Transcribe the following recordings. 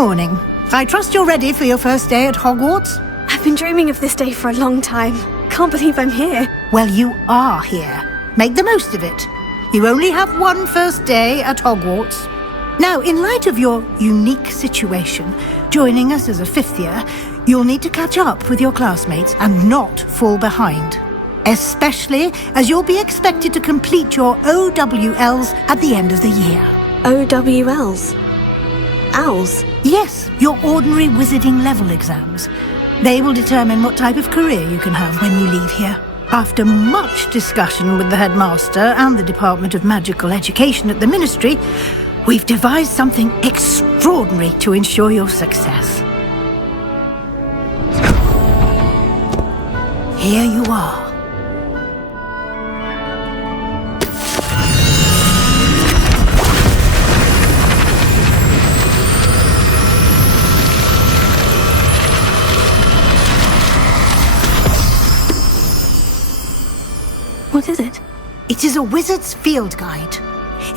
morning. I trust you're ready for your first day at Hogwarts? I've been dreaming of this day for a long time. Can't believe I'm here. Well, you are here. Make the most of it. You only have one first day at Hogwarts. Now, in light of your unique situation, joining us as a fifth year, you'll need to catch up with your classmates and not fall behind. Especially as you'll be expected to complete your OWLs at the end of the year. OWLs? Owls? Yes, your ordinary wizarding level exams. They will determine what type of career you can have when you leave here. After much discussion with the headmaster and the Department of Magical Education at the Ministry, we've devised something extraordinary to ensure your success. Here you are. What is it? It is a wizard's field guide.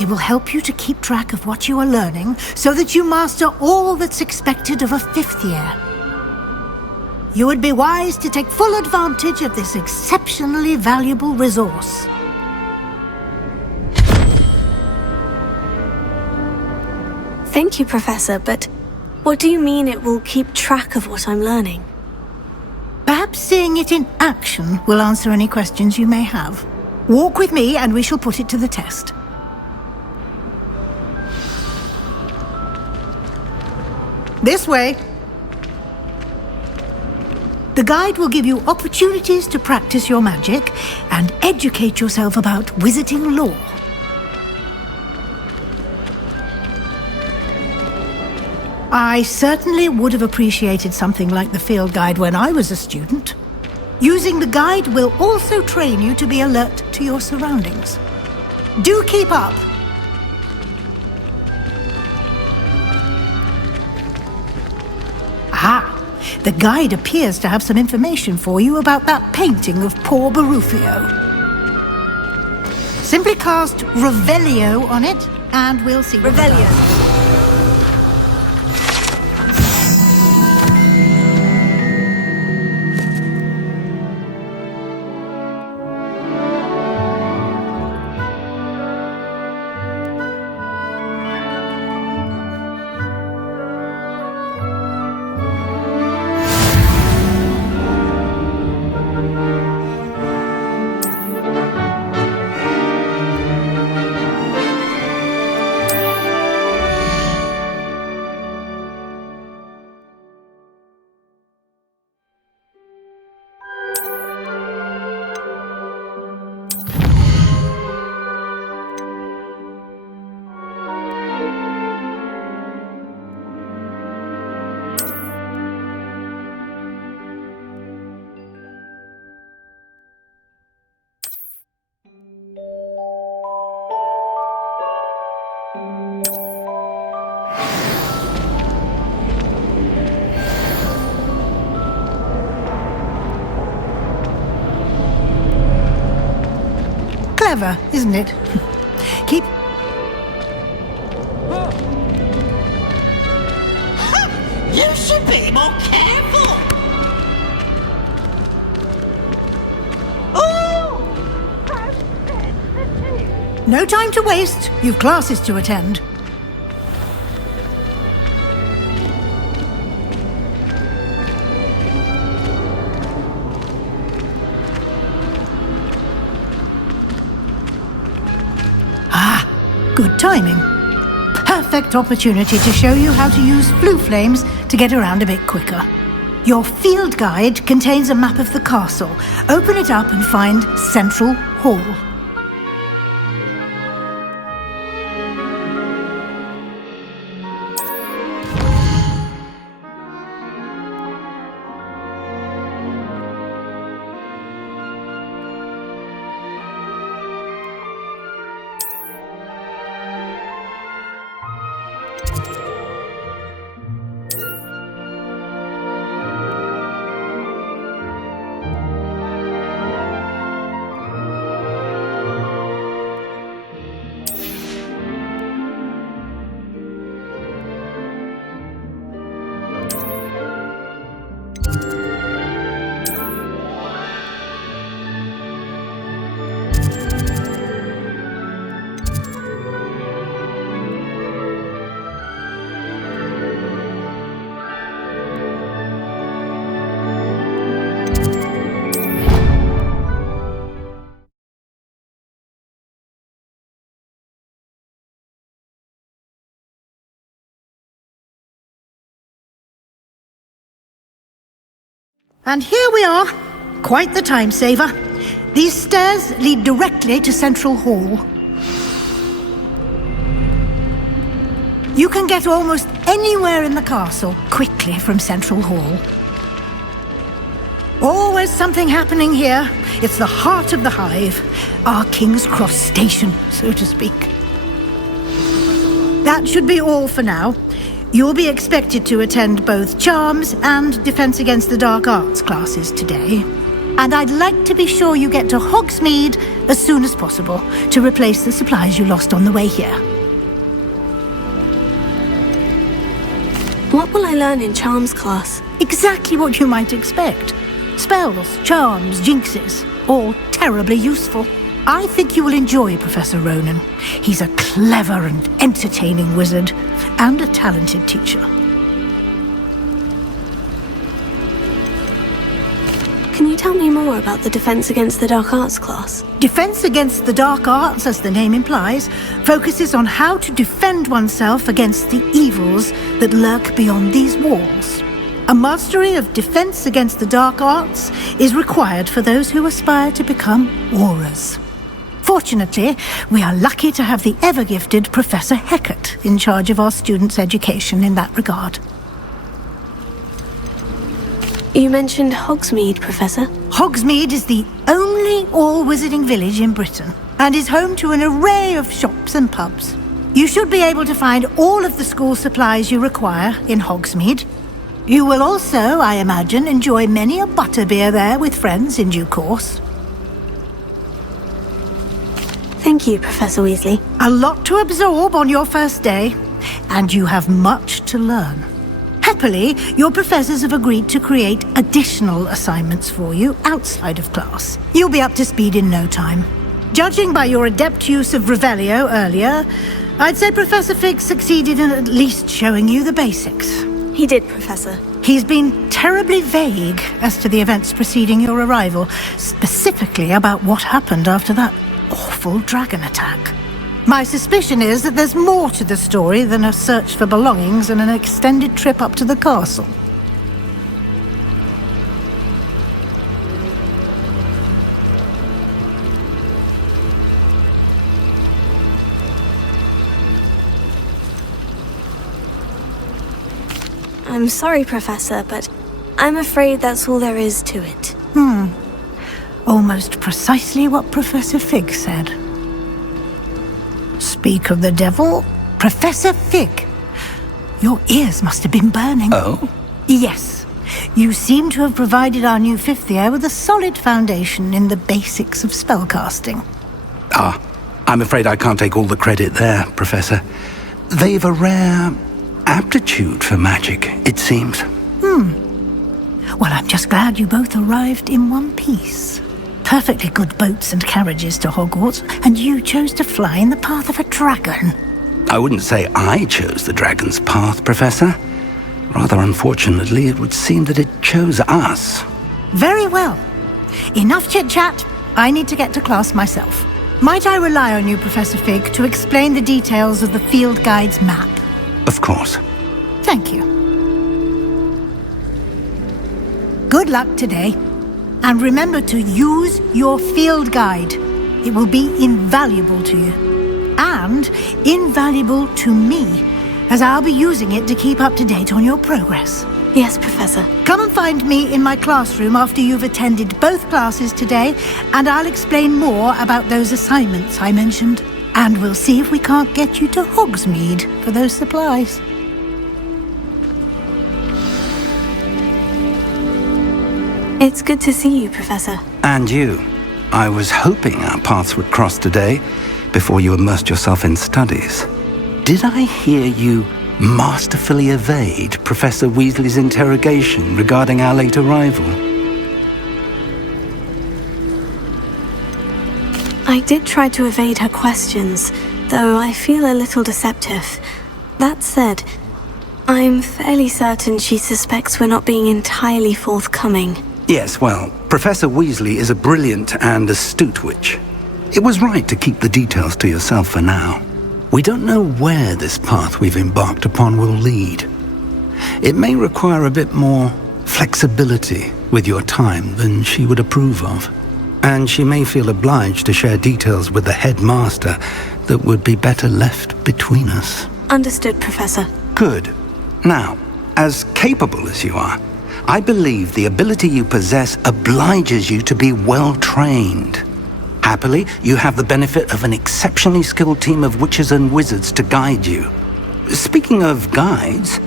It will help you to keep track of what you are learning so that you master all that's expected of a fifth year. You would be wise to take full advantage of this exceptionally valuable resource. Thank you, Professor, but what do you mean it will keep track of what I'm learning? Perhaps seeing it in action will answer any questions you may have. Walk with me and we shall put it to the test. This way. The guide will give you opportunities to practice your magic and educate yourself about wizarding lore. I certainly would have appreciated something like the field guide when I was a student. Using the guide will also train you to be alert to your surroundings. Do keep up! Aha! The guide appears to have some information for you about that painting of poor Barufio. Simply cast Revelio on it, and we'll see. Revelio. Clever, isn't it? Keep... You should be more careful! No time to waste. You've classes to attend. Good timing. Perfect opportunity to show you how to use flue flames to get around a bit quicker. Your field guide contains a map of the castle. Open it up and find Central Hall. And here we are. Quite the time saver. These stairs lead directly to Central Hall. You can get almost anywhere in the castle quickly from Central Hall. Always something happening here. It's the heart of the hive. Our King's Cross station, so to speak. That should be all for now. You'll be expected to attend both Charms and Defense Against the Dark Arts classes today. And I'd like to be sure you get to Hogsmeade as soon as possible to replace the supplies you lost on the way here. What will I learn in Charms class? Exactly what you might expect. Spells, charms, jinxes, all terribly useful. I think you will enjoy Professor Ronan. He's a clever and entertaining wizard, and a talented teacher. Can you tell me more about the Defense Against the Dark Arts class? Defense Against the Dark Arts, as the name implies, focuses on how to defend oneself against the evils that lurk beyond these walls. A mastery of Defense Against the Dark Arts is required for those who aspire to become Aurors. Fortunately, we are lucky to have the ever-gifted Professor Hecat in charge of our students' education in that regard. You mentioned Hogsmeade, Professor. Hogsmeade is the only all-wizarding village in Britain and is home to an array of shops and pubs. You should be able to find all of the school supplies you require in Hogsmeade. You will also, I imagine, enjoy many a butterbeer there with friends in due course. Thank you, Professor Weasley. A lot to absorb on your first day, and you have much to learn. Happily, your professors have agreed to create additional assignments for you outside of class. You'll be up to speed in no time. Judging by your adept use of Revelio earlier, I'd say Professor Fig succeeded in at least showing you the basics. He did, Professor. He's been terribly vague as to the events preceding your arrival, specifically about what happened after that awful dragon attack. My suspicion is that there's more to the story than a search for belongings and an extended trip up to the castle. I'm sorry, Professor, but I'm afraid that's all there is to it. Almost precisely what Professor Fig said. Speak of the devil, Professor Fig. Your ears must have been burning. Oh? Yes. You seem to have provided our new fifth year with a solid foundation in the basics of spellcasting. I'm afraid I can't take all the credit there, Professor. They've a rare aptitude for magic, it seems. Well, I'm just glad you both arrived in one piece. Perfectly good boats and carriages to Hogwarts, and you chose to fly in the path of a dragon. I wouldn't say I chose the dragon's path, Professor. Rather unfortunately, it would seem that it chose us. Very well. Enough chit-chat. I need to get to class myself. Might I rely on you, Professor Fig, to explain the details of the field guide's map? Of course. Thank you. Good luck today. And remember to use your field guide. It will be invaluable to you. And invaluable to me, as I'll be using it to keep up to date on your progress. Yes, Professor. Come and find me in my classroom after you've attended both classes today, and I'll explain more about those assignments I mentioned. And we'll see if we can't get you to Hogsmeade for those supplies. It's good to see you, Professor. And you. I was hoping our paths would cross today, before you immersed yourself in studies. Did I hear you masterfully evade Professor Weasley's interrogation regarding our late arrival? I did try to evade her questions, though I feel a little deceptive. That said, I'm fairly certain she suspects we're not being entirely forthcoming. Yes, well, Professor Weasley is a brilliant and astute witch. It was right to keep the details to yourself for now. We don't know where this path we've embarked upon will lead. It may require a bit more flexibility with your time than she would approve of. And she may feel obliged to share details with the headmaster that would be better left between us. Understood, Professor. Good. Now, as capable as you are, I believe the ability you possess obliges you to be well-trained. Happily, you have the benefit of an exceptionally skilled team of witches and wizards to guide you. Speaking of guides,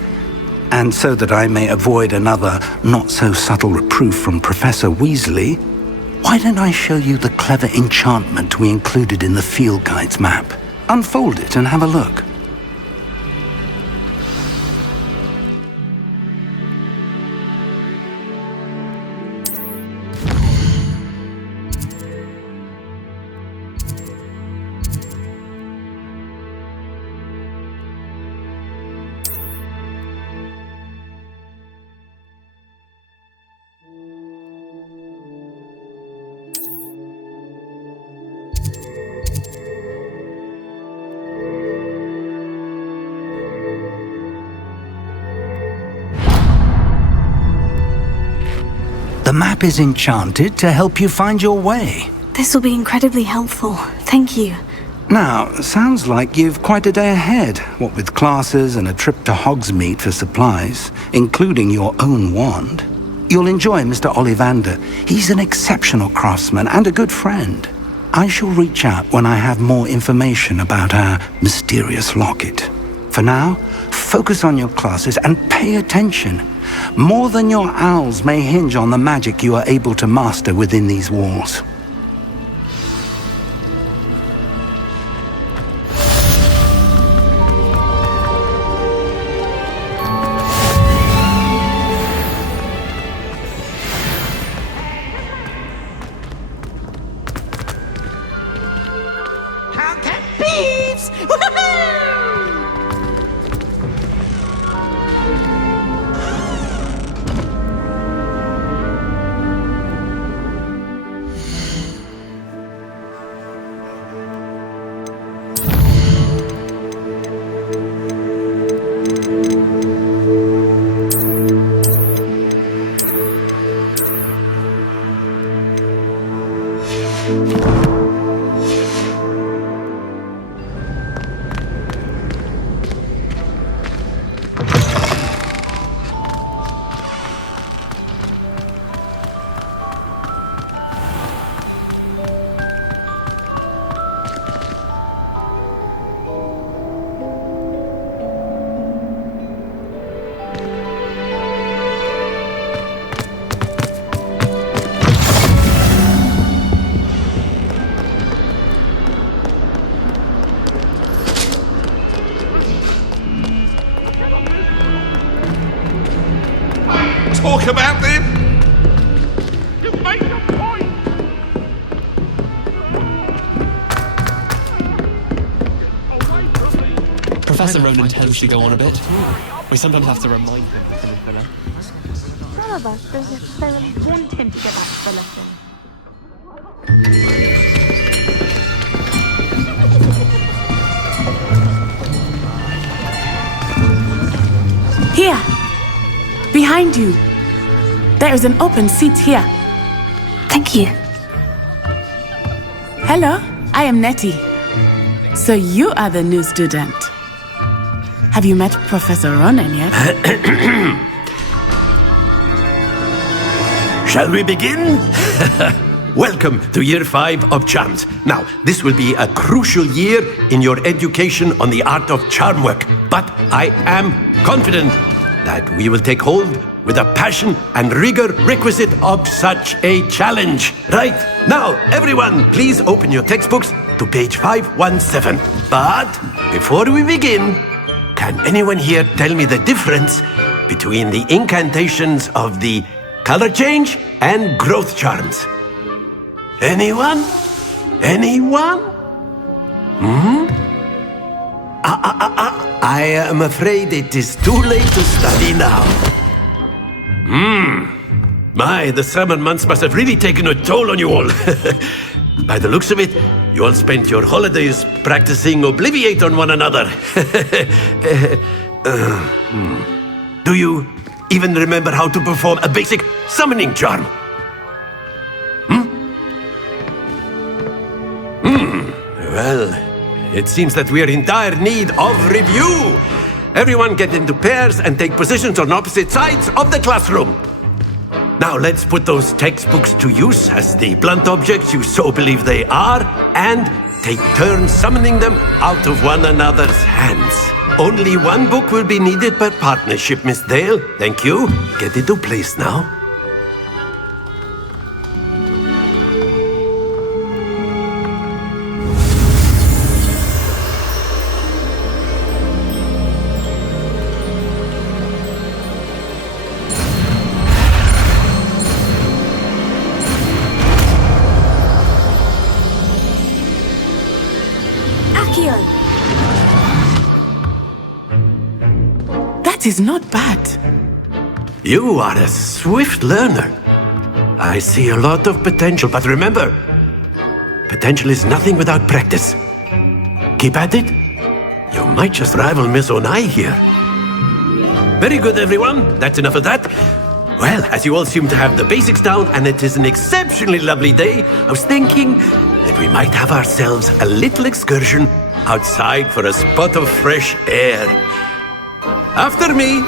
and so that I may avoid another not-so-subtle reproof from Professor Weasley, why don't I show you the clever enchantment we included in the field guide's map? Unfold it and have a look. The map is enchanted to help you find your way. This will be incredibly helpful. Thank you. Now, sounds like you've quite a day ahead, what with classes and a trip to Hogsmeade for supplies, including your own wand. You'll enjoy Mr. Ollivander. He's an exceptional craftsman and a good friend. I shall reach out when I have more information about our mysterious locket. For now, focus on your classes and pay attention. More than your owls may hinge on the magic you are able to master within these walls. Conquer thieves! Woohoo! Talk about them! You made the point! Professor Ronan tends to go on a bit. We sometimes have to remind him of his villa. Some of us don't necessarily want him to get back to the lesson. Here! Behind you! There is an open seat here. Thank you. Hello, I am Nettie. So you are the new student. Have you met Professor Ronan yet? Shall we begin? Welcome to Year 5 of Charms. Now, this will be a crucial year in your education on the art of charm work, but I am confident that we will take hold with the passion and rigor requisite of such a challenge. Right, now, everyone, please open your textbooks to page 517. But before we begin, can anyone here tell me the difference between the incantations of the color change and growth charms? Anyone? Anyone? I am afraid it is too late to study now. My, the summer months must have really taken a toll on you all. By the looks of it, you all spent your holidays practicing Obliviate on one another. Do you even remember how to perform a basic summoning charm? Well, it seems that we are in dire need of review. Everyone get into pairs and take positions on opposite sides of the classroom. Now let's put those textbooks to use as the blunt objects you so believe they are, and take turns summoning them out of one another's hands. Only one book will be needed per partnership, Miss Dale. Thank you. Get into place now. That is not bad. You are a swift learner. I see a lot of potential, but remember, potential is nothing without practice. Keep at it. You might just rival Miss Onai here. Very good, everyone. That's enough of that. Well, as you all seem to have the basics down, and it is an exceptionally lovely day, I was thinking that we might have ourselves a little excursion outside for a spot of fresh air. After me.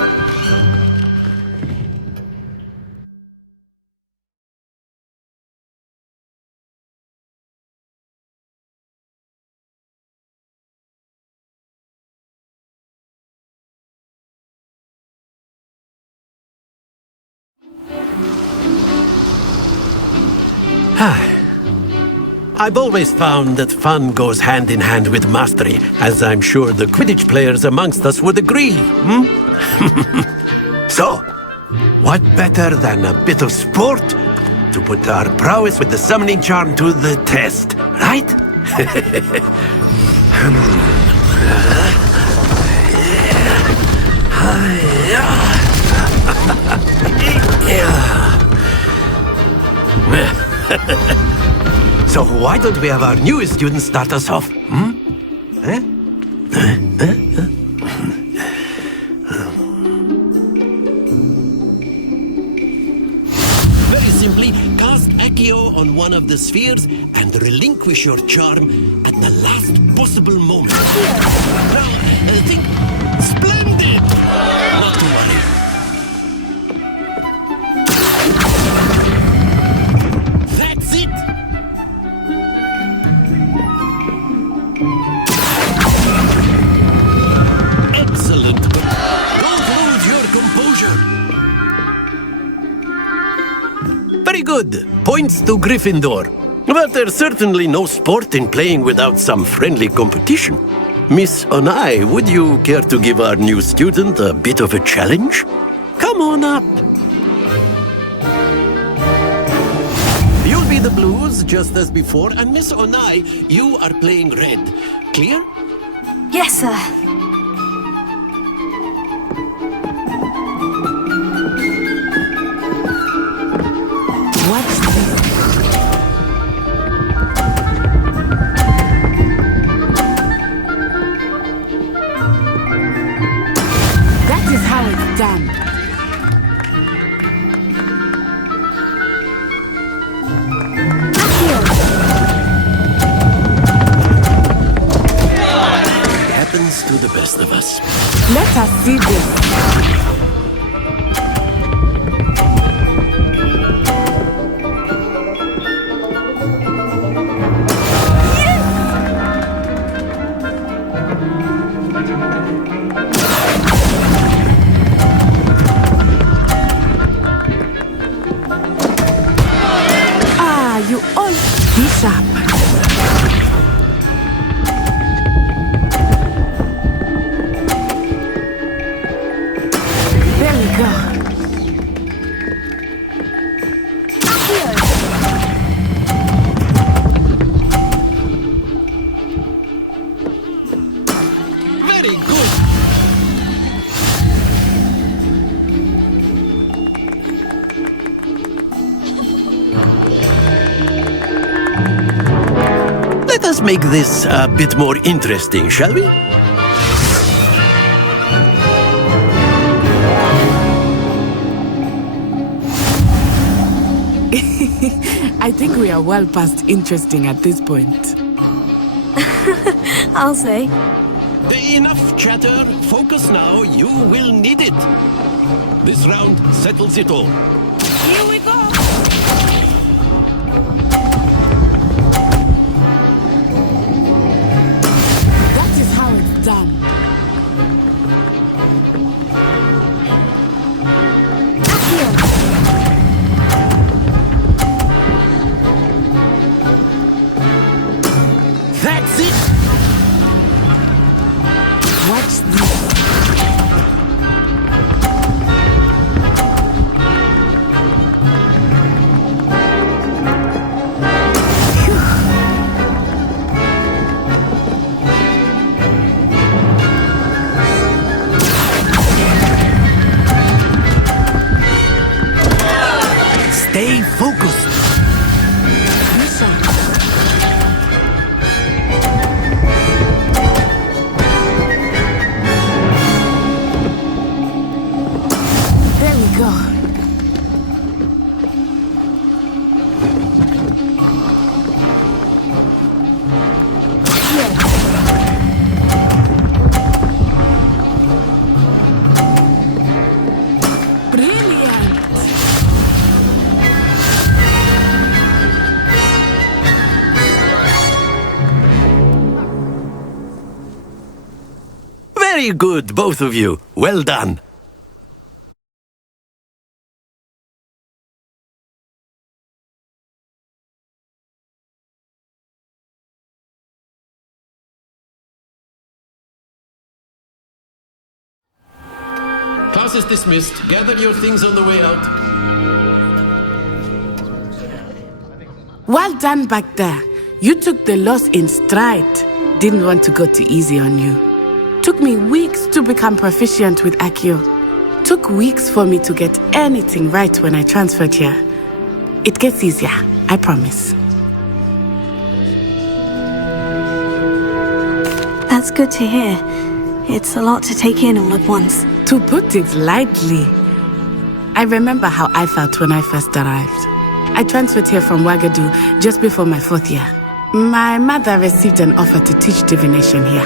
I've always found that fun goes hand in hand with mastery, as I'm sure the Quidditch players amongst us would agree, So, what better than a bit of sport to put our prowess with the summoning charm to the test, right? So why don't we have our newest student start us off? Very simply, cast Accio on one of the spheres and relinquish your charm at the last possible moment. Now, think splendid! Not to worry. That's it! Excellent. Don't lose your composure. Very good. Points to Gryffindor. But there's certainly no sport in playing without some friendly competition. Miss Onai, would you care to give our new student a bit of a challenge? Come on up. You'll be the blues, just as before, and Miss Onai, you are playing red. Clear? Yes, sir. What's this? That is how it's done. Happens to the best of us. Let us see this. You all be sharp. There we go. Very good. Let us make this a bit more interesting, shall we? I think we are well past interesting at this point. I'll say. Enough chatter. Focus now. You will need it. This round settles it all. Here we go! That is how it's done. That's it. Watch this. Stay focused. There we go. Brilliant. Very good, both of you. Well done. Class is dismissed. Gather your things on the way out. Well done back there. You took the loss in stride. Didn't want to go too easy on you. Took me weeks to become proficient with Accio. Took weeks for me to get anything right when I transferred here. It gets easier, I promise. That's good to hear. It's a lot to take in all at once. To put it lightly, I remember how I felt when I first arrived. I transferred here from Ouagadougou just before my 4th year. My mother received an offer to teach divination here.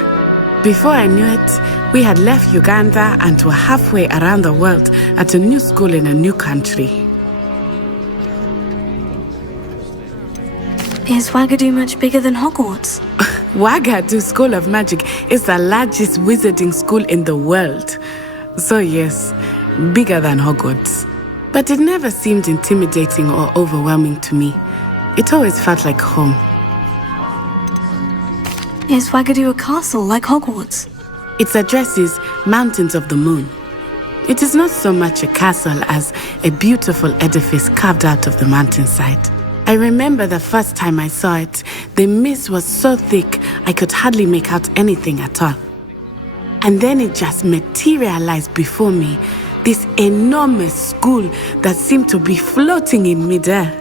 Before I knew it, we had left Uganda and were halfway around the world at a new school in a new country. Is Ouagadougou much bigger than Hogwarts? Ouagadougou School of Magic is the largest wizarding school in the world. So yes, bigger than Hogwarts. But it never seemed intimidating or overwhelming to me. It always felt like home. Is Ouagadougou a castle like Hogwarts? Its address is Mountains of the Moon. It is not so much a castle as a beautiful edifice carved out of the mountainside. I remember the first time I saw it, the mist was so thick I could hardly make out anything at all. And then it just materialized before me, this enormous school that seemed to be floating in midair.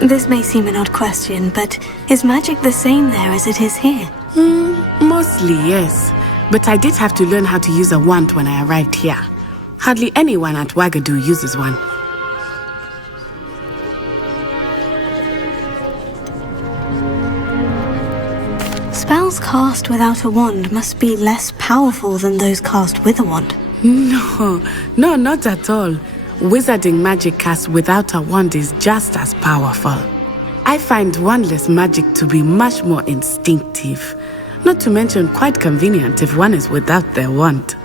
This may seem an odd question, but is magic the same there as it is here? Mostly, yes. But I did have to learn how to use a wand when I arrived here. Hardly anyone at Ouagadougou uses one. Spells cast without a wand must be less powerful than those cast with a wand. No, not at all. Wizarding magic cast without a wand is just as powerful. I find wandless magic to be much more instinctive. Not to mention quite convenient if one is without their wand.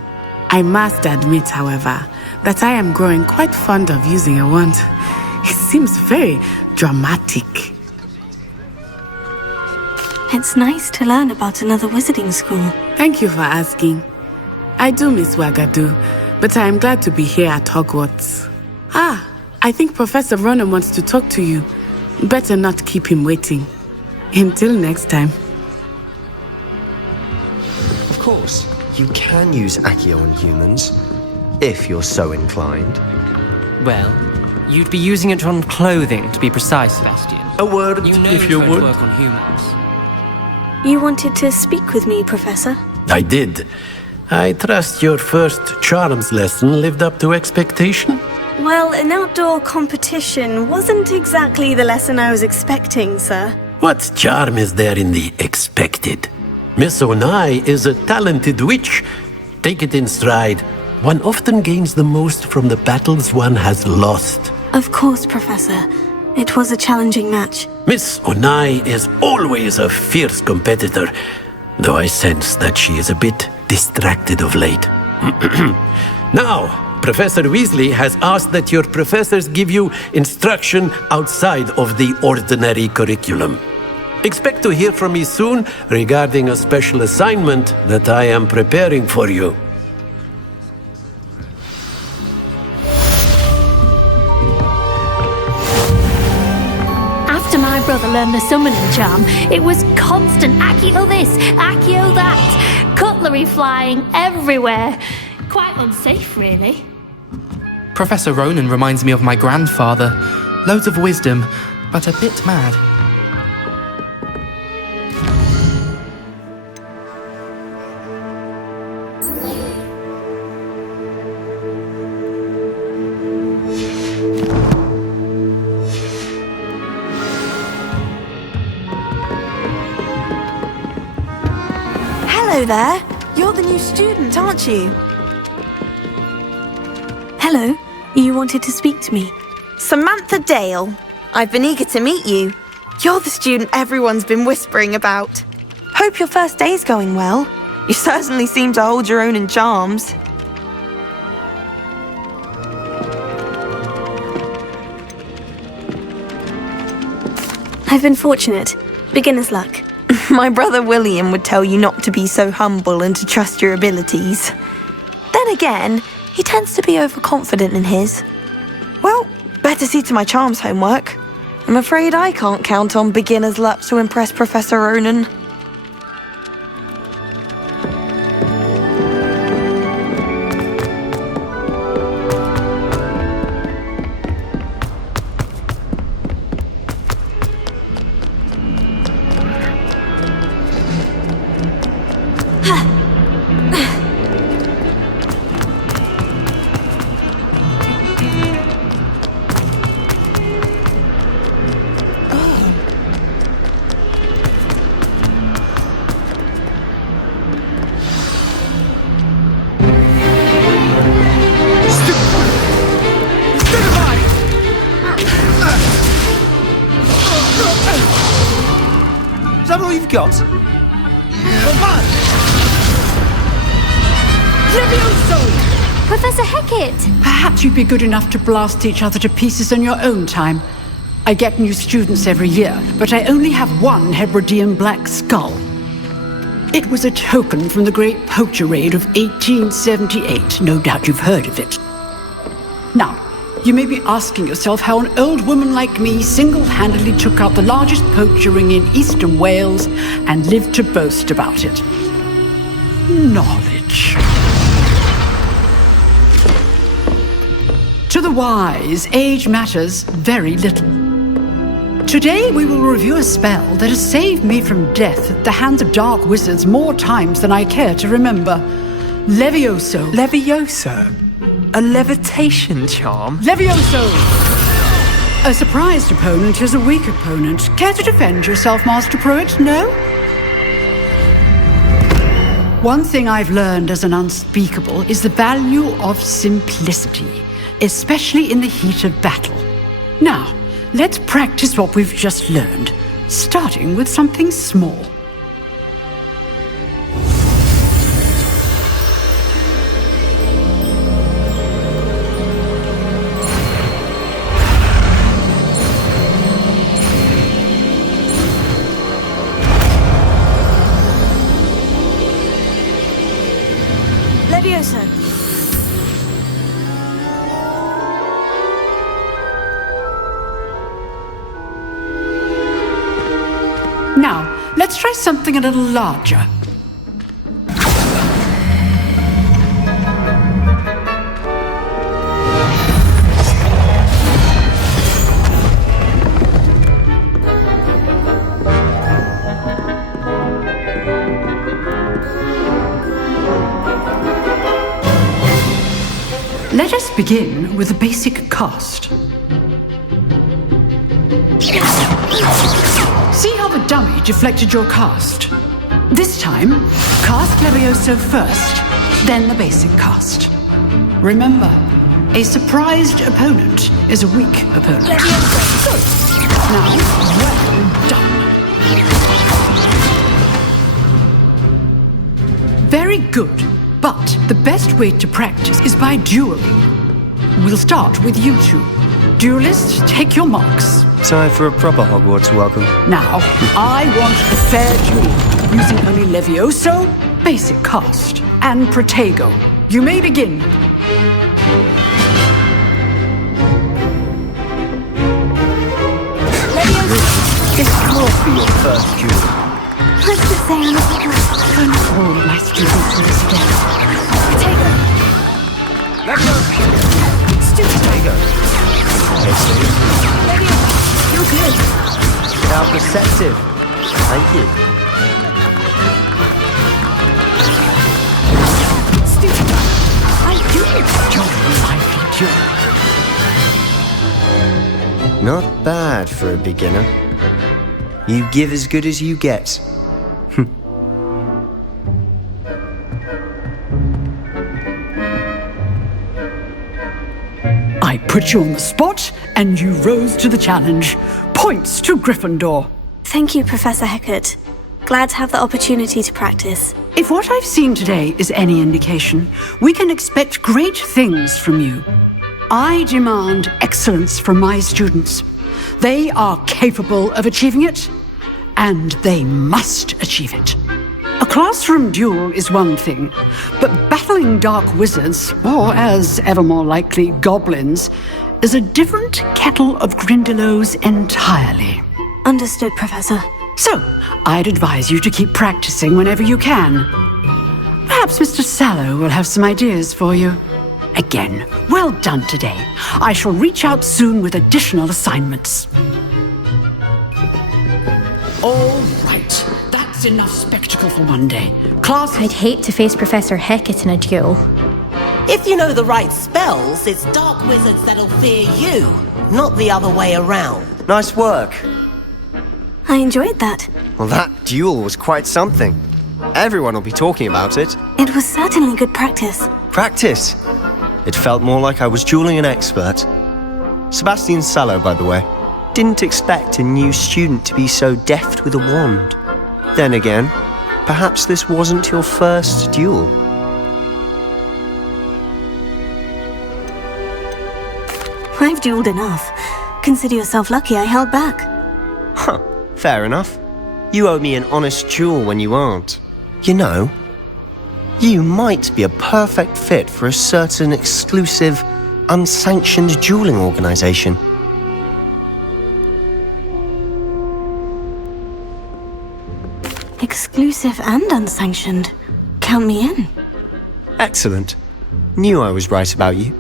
I must admit, however, that I am growing quite fond of using a wand. It seems very dramatic. It's nice to learn about another wizarding school. Thank you for asking. I do miss Ouagadougou, but I am glad to be here at Hogwarts. I think Professor Ronan wants to talk to you. Better not keep him waiting. Until next time. Of course, you can use Accio on humans, if you're so inclined. Well, you'd be using it on clothing, to be precise, Sebastian. A word, you know if you would. Work on humans. You wanted to speak with me, Professor? I did. I trust your first charms lesson lived up to expectation? Well, an outdoor competition wasn't exactly the lesson I was expecting, sir. What charm is there in the expected? Miss Onai is a talented witch. Take it in stride. One often gains the most from the battles one has lost. Of course, Professor. It was a challenging match. Miss Onai is always a fierce competitor, though I sense that she is a bit distracted of late. Now, Professor Weasley has asked that your professors give you instruction outside of the ordinary curriculum. Expect to hear from me soon regarding a special assignment that I am preparing for you. After my brother learned the summoning charm, it was constant Accio this, Accio that, cutlery flying everywhere. Quite unsafe, really. Professor Ronan reminds me of my grandfather. Loads of wisdom, but a bit mad. Hello there. You're the new student, aren't you? Hello. You wanted to speak to me? Samantha Dale. I've been eager to meet you. You're the student everyone's been whispering about. Hope your first day's going well. You certainly seem to hold your own in charms. I've been fortunate. Beginner's luck. My brother William would tell you not to be so humble and to trust your abilities. Then again, he tends to be overconfident in his. Well, better see to my charms homework. I'm afraid I can't count on beginner's luck to impress Professor Ronan. Is that all you've got? Levioso! Professor Hecat! Perhaps you'd be good enough to blast each other to pieces in your own time. I get new students every year, but I only have one Hebridean black skull. It was a token from the Great Poacher Raid of 1878. No doubt you've heard of it. Now, you may be asking yourself how an old woman like me single-handedly took out the largest poacher ring in eastern Wales and lived to boast about it. Knowledge. To the wise, age matters very little. Today we will review a spell that has saved me from death at the hands of dark wizards more times than I care to remember. Levioso. Levioso? A levitation charm? Levioso! A surprised opponent is a weak opponent. Care to defend yourself, Master Pruitt? No? One thing I've learned as an unspeakable is the value of simplicity, especially in the heat of battle. Now, let's practice what we've just learned, starting with something small. Levioso. Now, let's try something a little larger. Let us begin with the basic cast. See how the dummy deflected your cast? This time, cast Levioso first, then the basic cast. Remember, a surprised opponent is a weak opponent. Good. Now, well done. Very good, but the best way to practice is by dueling. We'll start with you two. Duelists, take your marks. Time for a proper Hogwarts welcome. Now, I want a fair duel, using only Levioso, basic cast, and Protego. You may begin. It's hard for your first duel. Let's just say I'm a Turn all my students to this again. Protego. Let's go. Protego. You're good. Now perceptive. Thank you. I do enjoy life. Not bad for a beginner. You give as good as you get. I put you on the spot, and you rose to the challenge. Points to Gryffindor. Thank you, Professor Hecat. Glad to have the opportunity to practice. If what I've seen today is any indication, we can expect great things from you. I demand excellence from my students. They are capable of achieving it, and they must achieve it. A classroom duel is one thing, but battling dark wizards, or as ever more likely, goblins, is a different kettle of Grindylows entirely. Understood, Professor. So, I'd advise you to keep practicing whenever you can. Perhaps Mr. Sallow will have some ideas for you. Again, well done today. I shall reach out soon with additional assignments. All right. That's enough spectacle for one day. Class... I'd hate to face Professor Hecat in a duel. If you know the right spells, it's dark wizards that'll fear you, not the other way around. Nice work. I enjoyed that. Well, that duel was quite something. Everyone will be talking about it. It was certainly good practice. Practice? It felt more like I was dueling an expert. Sebastian Sallow, by the way. Didn't expect a new student to be so deft with a wand. Then again, perhaps this wasn't your first duel. I've dueled enough. Consider yourself lucky I held back. Huh, fair enough. You owe me an honest duel when you aren't. You know, you might be a perfect fit for a certain exclusive, unsanctioned dueling organization. Exclusive and unsanctioned. Count me in. Excellent. Knew I was right about you.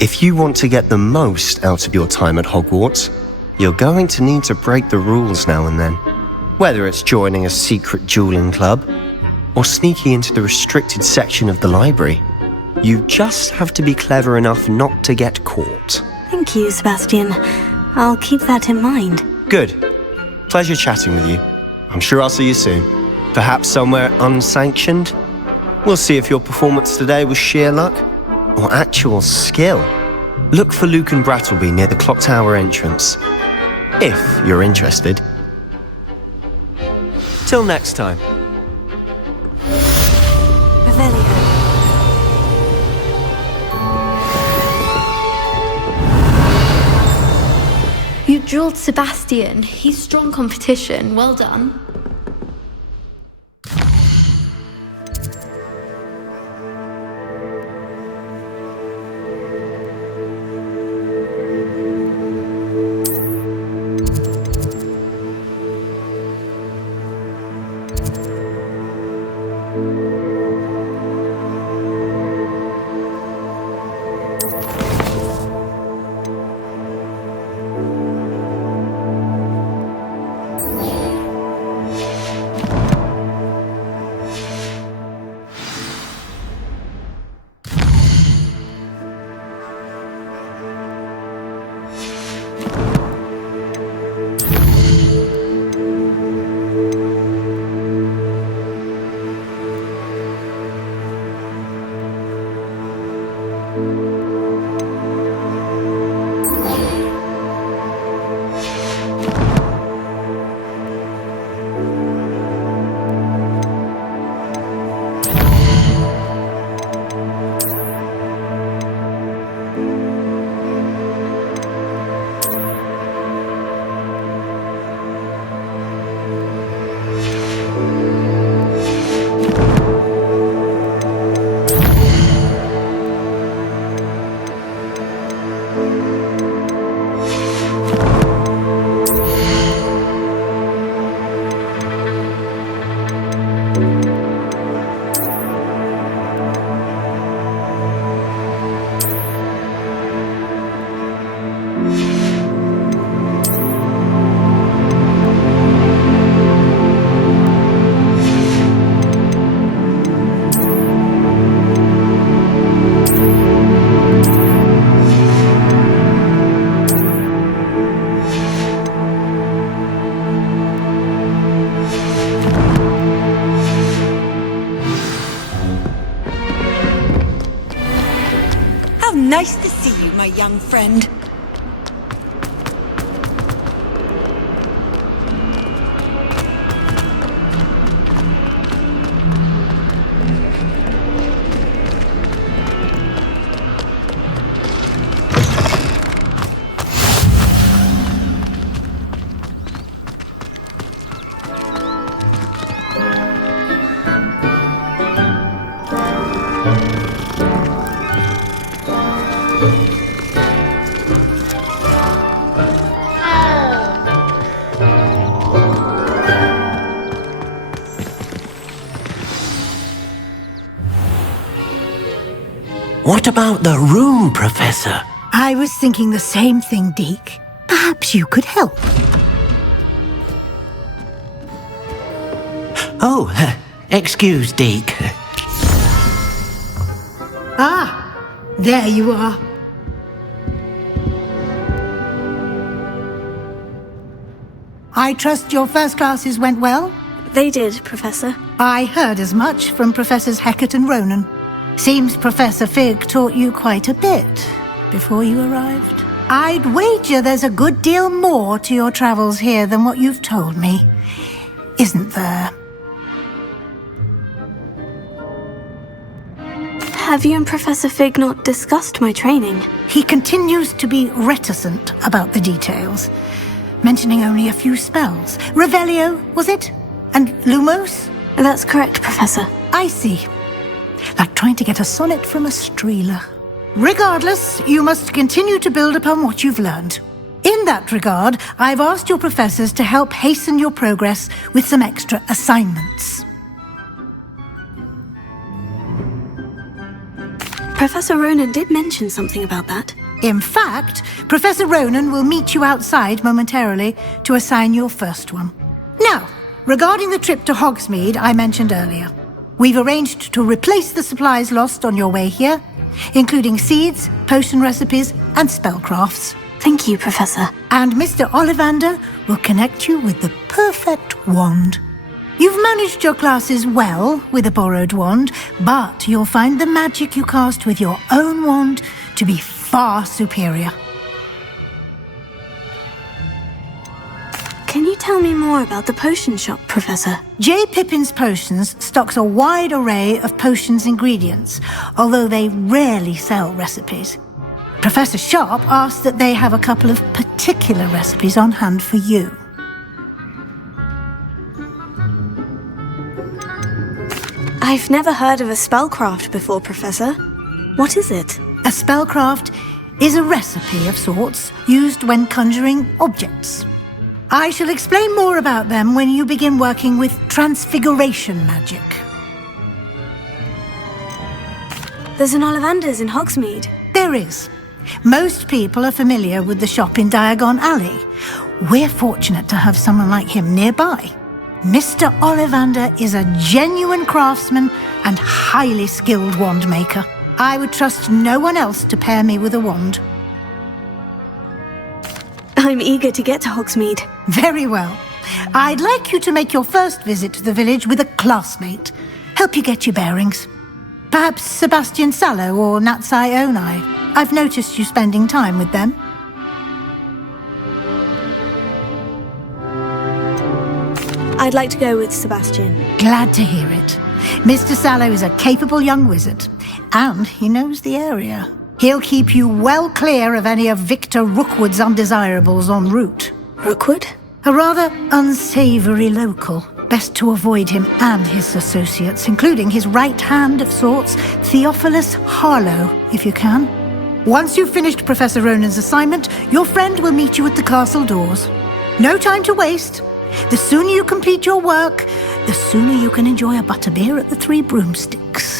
If you want to get the most out of your time at Hogwarts, you're going to need to break the rules now and then. Whether it's joining a secret dueling club, or sneaking into the restricted section of the library, you just have to be clever enough not to get caught. Thank you, Sebastian. I'll keep that in mind. Good. Pleasure chatting with you. I'm sure I'll see you soon. Perhaps somewhere unsanctioned? We'll see if your performance today was sheer luck or actual skill. Look for Luke and Brattleby near the clock tower entrance, if you're interested. Till next time. Revelio. You dueled Sebastian. He's strong competition. Well done. Nice to see you, my young friend. What about the room, Professor? I was thinking the same thing, Deke. Perhaps you could help. Oh, excuse, Deke. Ah, there you are. I trust your first classes went well? They did, Professor. I heard as much from Professors Hecat and Ronan. Seems Professor Fig taught you quite a bit before you arrived. I'd wager there's a good deal more to your travels here than what you've told me, isn't there? Have you and Professor Fig not discussed my training? He continues to be reticent about the details, mentioning only a few spells. Revelio, was it? And Lumos? That's correct, Professor. I see. Like trying to get a sonnet from a streeler. Regardless, you must continue to build upon what you've learned. In that regard, I've asked your professors to help hasten your progress with some extra assignments. Professor Ronan did mention something about that. In fact, Professor Ronan will meet you outside momentarily to assign your first one. Now, regarding the trip to Hogsmeade I mentioned earlier, we've arranged to replace the supplies lost on your way here, including seeds, potion recipes, and spellcrafts. Thank you, Professor. And Mr. Ollivander will connect you with the perfect wand. You've managed your classes well with a borrowed wand, but you'll find the magic you cast with your own wand to be far superior. Can you tell me more about the potion shop, Professor? J. Pippin's Potions stocks a wide array of potions ingredients, although they rarely sell recipes. Professor Sharp asked that they have a couple of particular recipes on hand for you. I've never heard of a spellcraft before, Professor. What is it? A spellcraft is a recipe of sorts used when conjuring objects. I shall explain more about them when you begin working with transfiguration magic. There's an Ollivander's in Hogsmeade. There is. Most people are familiar with the shop in Diagon Alley. We're fortunate to have someone like him nearby. Mr. Ollivander is a genuine craftsman and highly skilled wand maker. I would trust no one else to pair me with a wand. I'm eager to get to Hogsmeade. Very well. I'd like you to make your first visit to the village with a classmate. Help you get your bearings. Perhaps Sebastian Sallow or Natsai Onai. I've noticed you spending time with them. I'd like to go with Sebastian. Glad to hear it. Mr. Sallow is a capable young wizard, and he knows the area. He'll keep you well clear of any of Victor Rookwood's undesirables en route. Rookwood? A rather unsavory local. Best to avoid him and his associates, including his right hand of sorts, Theophilus Harlow, if you can. Once you've finished Professor Ronan's assignment, your friend will meet you at the castle doors. No time to waste. The sooner you complete your work, the sooner you can enjoy a butterbeer at the Three Broomsticks.